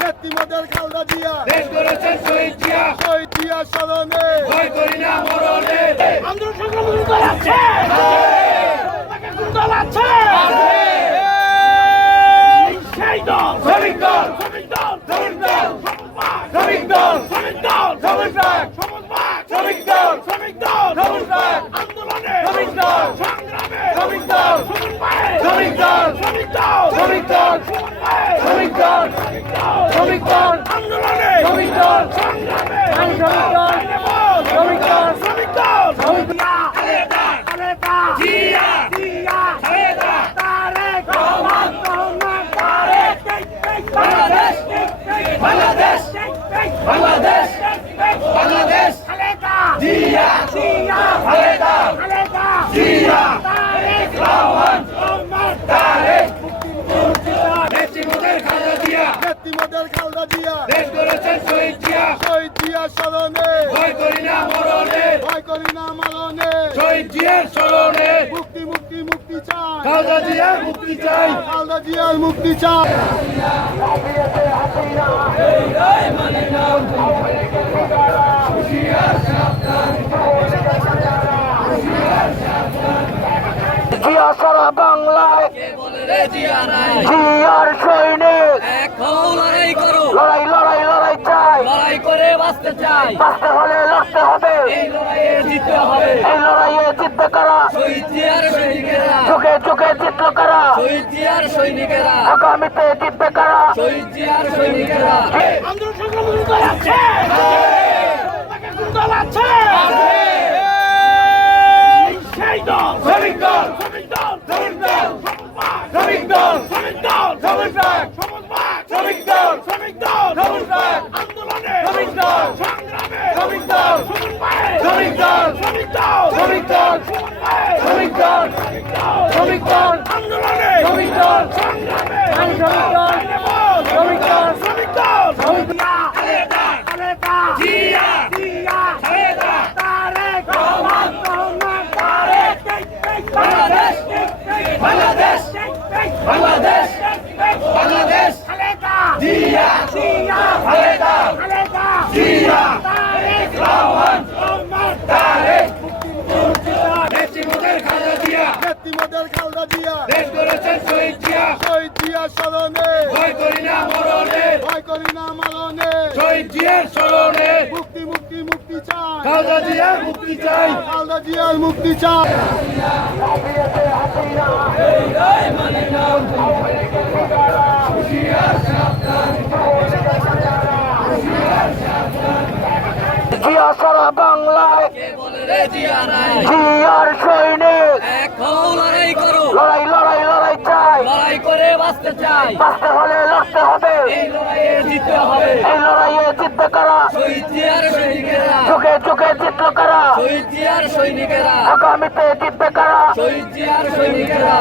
নেত্রীমদের খালদা জিয়া দেশ করেছেন শহীদ জিয়া শহীদ জিয়া স্মরণে ভয় করি না মরণে আন্দোলন সংগ্রামী দল আছে তাকে কোন দল আছে সেই দল শ্রমিক দল শ্রমিক দল শ্রমিক দল সমাজবাদ শ্রমিক দল শ্রমিক দল সমাজবাদ সমাজবাদ শ্রমিক দল শ্রমিক দল সমাজবাদ আন্দোলনে শ্রমিক দল সংগ্রামে শ্রমিক দল সমন্বয়ে শ্রমিক দল শ্রমিক দল শ্রমিক দল সমন্বয়ে শ্রমিক দল শ্রমিক দল শ্রমিক দল আন্দোলনে শ্রমিক দল শ্রমিক দল শ্রমিক দল শ্রমিক দল শ্রমিক খালেদা খালেদা জিয়া জিয়া খালেদা তারেক রহমান রহমান তারেক বাংলাদেশ বাংলাদেশ বাংলাদেশ বাংলাদেশ খালেদা জিয়া জিয়া খালেদা খালেদা জিয়া তারেক রহমান রহমান তারেক নেত্রীমদের খাজা জিয়া নেত্রীমদের খালদা জিয়া দেশ করেছেন শহীদ জিয়া শহীদ জিয়া স্মরণে ভয় করি না মরণে। ভয় করি না মারণে। শহীদ জিয়ার স্মরণে। মুক্তি মুক্তি মুক্তি চাই। খাজা জিয়ার মুক্তি চাই। খালদা জিয়ার মুক্তি চাই। জিয়া সারা বাংলায়। জিয়ার সৈনিক বাঁচতে হলে লড়তে হবে। এই লড়াইয়ে জিততে কারা? চোখে চোখে জিতলো কারা? আগামীতে জিতবে কারা? আন্দোলন শ্রমিক দল শ্রমিক দল শ্রমিক দল শ্রমিক দল শ্রমিক দল শ্রমিক দল আন্দোলনে শ্রমিক দল সংগ্রামে শ্রমিক দল শ্রমিক দল শ্রমিক দল শ্রমিক দল সমন্বয়ে শ্রমিক দল শ্রমিক দল শ্রমিক দল আন্দোলনে শ্রমিক দল সংগ্রামে শ্রমিক দল শ্রমিক দল শ্রমিক দল শ্রমিক খালেদা খালেদা জিয়া জিয়া খালেদা তারেক রহমান রহমান তারেক বাংলাদেশ বাংলাদেশ বাংলাদেশ বাংলাদেশ খালেদা জিয়া জিয়া খালেদা খালেদা জিয়া তারেক রহমান রহমান তারেক নেত্রীমদের খাজা জিয়া নেত্রীমদের খালদা জিয়া দেশ করেছেন শহীদ জিয়া। শহীদ জিয়া স্মরণে। ভয় করি না মরণে। ভয় করি না মারণে। শহীদ জিয়ার স্মরণে। মুক্তি মুক্তি মুক্তি চাই। খাজা জিয়ার মুক্তি চাই। খালদা জিয়ার মুক্তি চাই। জিয়া সারা বাংলায়। কে বলে রে জিয়া নাই জিয়ার সৈনিক বাঁচতে চাই। বাঁচতে হলে লড়তে হবে। এই লড়াইয়ে জিততে হবে। এই লড়াইয়ে জিতবে কারা? শহীদ জিয়ার সৈনিকেরা। চোখে চোখে জিতলো কারা? শহীদ জিয়ার সৈনিকেরা। আগামীতে জিতবে কারা? শহীদ জিয়ার সৈনিকেরা।